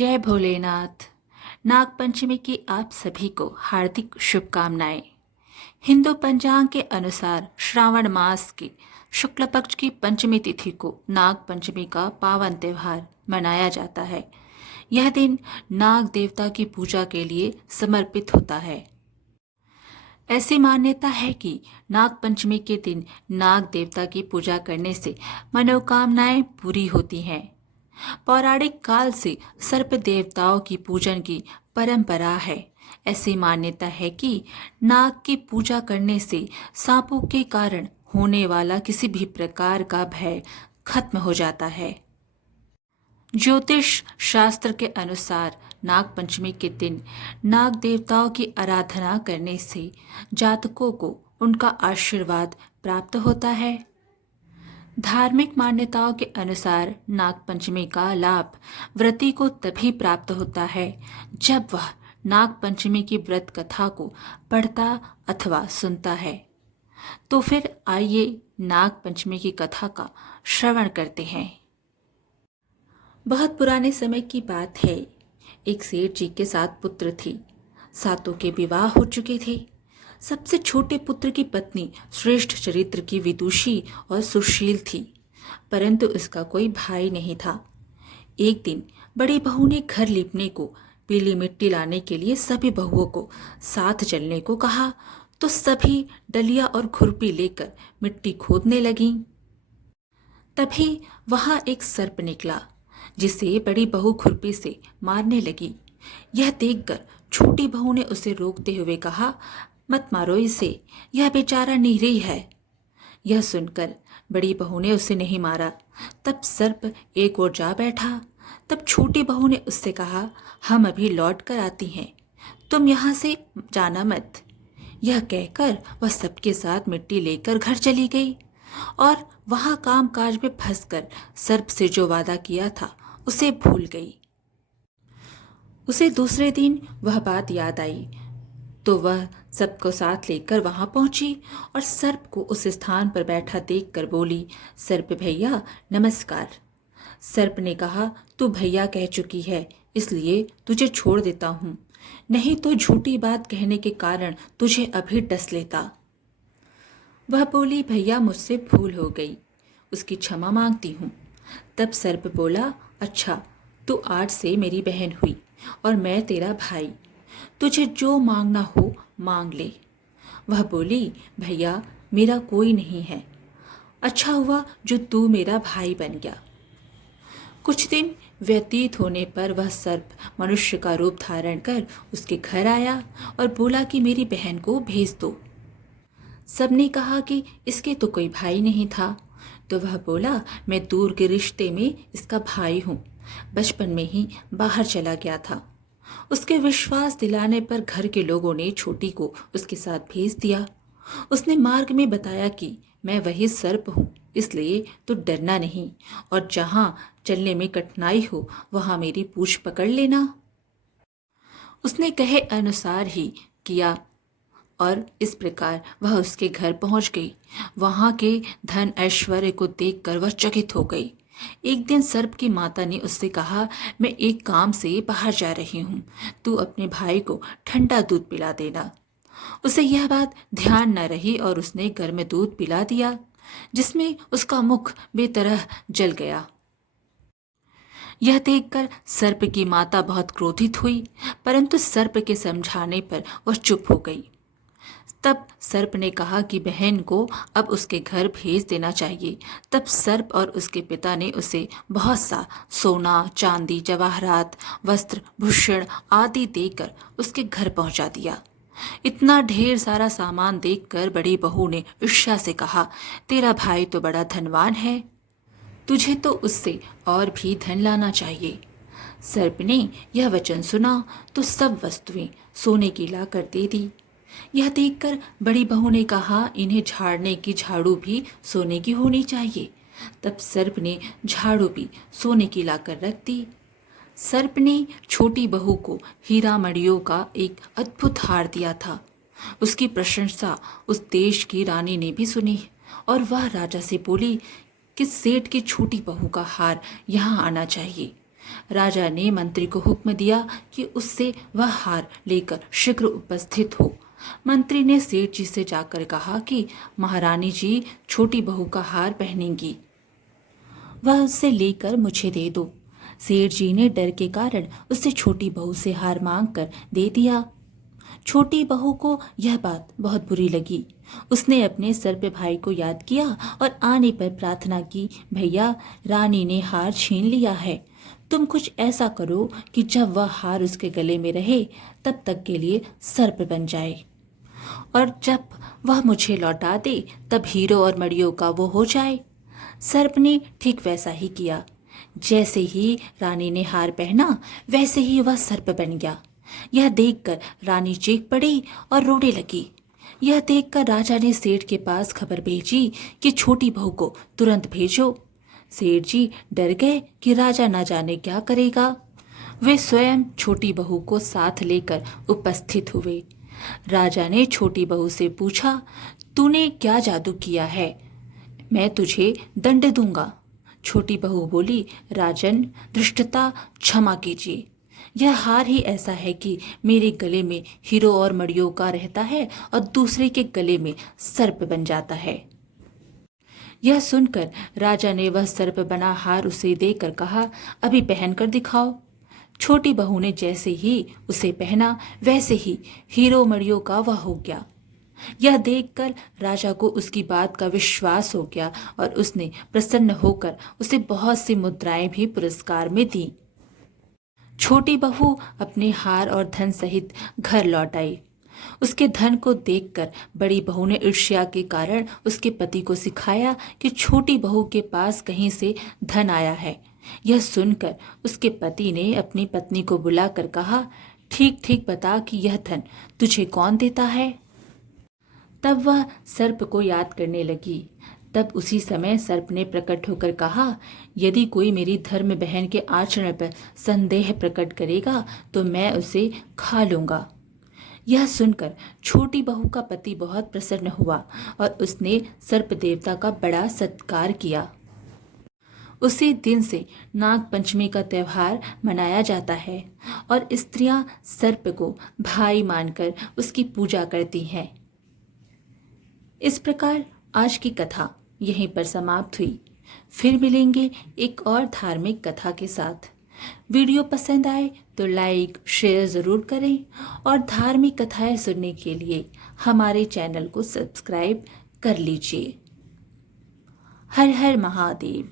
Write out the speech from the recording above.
जय भोलेनाथ। नाग पंचमी की आप सभी को हार्दिक शुभकामनाएं। हिंदू पंचांग के अनुसार श्रावण मास की शुक्ल पक्ष की पंचमी तिथि को नाग पंचमी का पावन त्योहार मनाया जाता है। यह दिन नाग देवता की पूजा के लिए समर्पित होता है। ऐसी मान्यता है कि नाग पंचमी के दिन नाग देवता की पूजा करने से मनोकामनाएं पूरी होती हैं। पौराणिक काल से सर्प देवताओं की पूजन की परंपरा है। ऐसी मान्यता है कि नाग की पूजा करने से सांपों के कारण होने वाला किसी भी प्रकार का भय खत्म हो जाता है। ज्योतिष शास्त्र के अनुसार नाग पंचमी के दिन नाग देवताओं की आराधना करने से जातकों को उनका आशीर्वाद प्राप्त होता है। धार्मिक मान्यताओं के अनुसार नाग पंचमी का लाभ व्रती को तभी प्राप्त होता है जब वह नाग पंचमी की व्रत कथा को पढ़ता अथवा सुनता है। तो फिर आइए नाग पंचमी की कथा का श्रवण करते हैं। बहुत पुराने समय की बात है। एक सेठ जी के 7 पुत्र थे। सातों के विवाह हो चुके थे। सबसे छोटे पुत्र की पत्नी श्रेष्ठ चरित्र की विदुषी और सुशील थी, परंतु उसका कोई भाई नहीं था। एक दिन बड़ी बहू ने घर लीपने को पीली मिट्टी लाने के लिए सभी बहुओं को साथ चलने को कहा, तो सभी डलिया और खुरपी लेकर मिट्टी खोदने लगीं। तभी वहां एक सर्प निकला, जिसे बड़ी बहू खुरपी से मारने लगी। यह देखकर छोटी बहू ने उसे रोकते हुए कहा, मत मारो इसे, यह बेचारा निरीह है। यह सुनकर बड़ी बहू ने उसे नहीं मारा। तब सर्प एक ओर जा बैठा। तब छोटी बहू ने उससे कहा, हम अभी लौट कर आती हैं, तुम यहाँ से जाना मत। यह कहकर वह सबके साथ मिट्टी लेकर घर चली गई और वहां काम काज में फंसकर सर्प से जो वादा किया था उसे भूल गई। उसे दूसरे दिन वह बात याद आई, तो वह सबको साथ लेकर वहां पहुंची और सर्प को उस स्थान पर बैठा देखकर बोली, सर्प भैया नमस्कार। सर्प ने कहा, तू भैया कह चुकी है, इसलिए तुझे छोड़ देता हूं, नहीं तो झूठी बात कहने के कारण तुझे अभी डस लेता। वह बोली, भैया मुझसे भूल हो गई, उसकी क्षमा मांगती हूँ। तब सर्प बोला, अच्छा तू आज से मेरी बहन हुई और मैं तेरा भाई, तुझे जो मांगना हो मांग ले। वह बोली, भैया मेरा कोई नहीं है, अच्छा हुआ जो तू मेरा भाई बन गया। कुछ दिन व्यतीत होने पर वह सर्प मनुष्य का रूप धारण कर उसके घर आया और बोला कि मेरी बहन को भेज दो। सबने कहा कि इसके तो कोई भाई नहीं था, तो वह बोला, मैं दूर के रिश्ते में इसका भाई हूँ, बचपन में ही बाहर चला गया था। उसके विश्वास दिलाने पर घर के लोगों ने छोटी को उसके साथ भेज दिया। उसने मार्ग में बताया कि मैं वही सर्प हूँ, इसलिए तो डरना नहीं, और जहाँ चलने में कठिनाई हो वहाँ मेरी पूंछ पकड़ लेना। उसने कहे अनुसार ही किया और इस प्रकार वह उसके घर पहुंच गई। वहां के धन ऐश्वर्य को देखकर वह चकित हो गई। एक दिन सर्प की माता ने उससे कहा, मैं एक काम से बाहर जा रही हूँ, तू अपने भाई को ठंडा दूध पिला देना। उसे यह बात ध्यान न रही और उसने गर्म दूध पिला दिया, जिसमें उसका मुख बेतरह जल गया। यह देखकर सर्प की माता बहुत क्रोधित हुई, परंतु सर्प के समझाने पर वह चुप हो गई। तब सर्प ने कहा कि बहन को अब उसके घर भेज देना चाहिए। तब सर्प और उसके पिता ने उसे बहुत सा सोना, चांदी, जवाहरात, वस्त्र, भूषण आदि देकर उसके घर पहुंचा दिया। इतना ढेर सारा सामान देखकर बड़ी बहू ने ईर्ष्या से कहा, तेरा भाई तो बड़ा धनवान है, तुझे तो उससे और भी धन लाना चाहिए। सर्प ने यह वचन सुना तो सब वस्तुएं सोने की लाकर दे दी। यह देखकर बड़ी बहू ने कहा, इन्हें झाड़ने की झाड़ू भी सोने की होनी चाहिए। तब सर्प ने झाड़ू भी सोने की लाकर रख दी। सर्प ने छोटी बहू को हीरा मणियों का एक अद्भुत हार दिया था। उसकी प्रशंसा उस देश की रानी ने भी सुनी और वह राजा से बोली कि सेठ की छोटी बहू का हार यहाँ आना चाहिए। राजा ने मंत्री को हुक्म दिया कि उससे वह हार लेकर शीघ्र उपस्थित हो। मंत्री ने सेठ जी से जाकर कहा कि महारानी जी छोटी बहू का हार पहनेंगी, वह उससे लेकर मुझे दे दो। सेठ जी ने डर के कारण उससे छोटी बहू से हार मांग कर दे दिया। छोटी बहू को यह बात बहुत बुरी लगी। उसने अपने सर पे भाई को याद किया और आने पर प्रार्थना की, भैया रानी ने हार छीन लिया है, तुम कुछ ऐसा करो कि जब वह हार उसके गले में रहे तब तक के लिए सर्प बन जाए, और जब वह मुझे लौटा दे तब हीरो और मड़ियों का वो हो जाए। सर्प ने ठीक वैसा ही किया। जैसे ही रानी ने हार पहना वैसे ही वह सर्प बन गया। यह देखकर रानी चीख पड़ी और रोने लगी। यह देखकर राजा ने सेठ के पास खबर भेजी कि छोटी बहू को तुरंत भेजो। सेठ जी डर गए कि राजा न जाने क्या करेगा। वे स्वयं छोटी बहू को साथ लेकर उपस्थित हुए। राजा ने छोटी बहू से पूछा, तूने क्या जादू किया है, मैं तुझे दंड दूंगा। छोटी बहू बोली, राजन धृष्टता क्षमा कीजिए, यह हार ही ऐसा है कि मेरे गले में हीरो और मड़ियों का रहता है और दूसरे के गले में सर्प बन जाता है। यह सुनकर राजा ने वह सर्प बना हार उसे देकर कहा, अभी पहन कर दिखाओ। छोटी बहू ने जैसे ही उसे पहना वैसे ही हीरो मड़ियों का वह हो गया। यह देखकर राजा को उसकी बात का विश्वास हो गया और उसने प्रसन्न होकर उसे बहुत सी मुद्राएं भी पुरस्कार में दी। छोटी बहू अपने हार और धन सहित घर लौट आई। उसके धन को देखकर बड़ी बहू ने ईर्ष्या के कारण उसके पति को सिखाया कि छोटी बहू के पास कहीं से धन आया है। यह सुनकर उसके पति ने अपनी पत्नी को बुलाकर कहा, ठीक ठीक बता कि यह धन तुझे कौन देता है। तब वह सर्प को याद करने लगी। तब उसी समय सर्प ने प्रकट होकर कहा, यदि कोई मेरी धर्म बहन के आचरण पर संदेह प्रकट करेगा तो मैं उसे खा लूंगा। यह सुनकर छोटी बहू का पति बहुत प्रसन्न हुआ और उसने सर्प देवता का बड़ा सत्कार किया। उसी दिन से नाग पंचमी का त्योहार मनाया जाता है और स्त्रियां सर्प को भाई मानकर उसकी पूजा करती हैं। इस प्रकार आज की कथा यहीं पर समाप्त हुई। फिर मिलेंगे एक और धार्मिक कथा के साथ। वीडियो पसंद आए तो लाइक शेयर ज़रूर करें और धार्मिक कथाएं सुनने के लिए हमारे चैनल को सब्सक्राइब कर लीजिए। हर हर महादेव।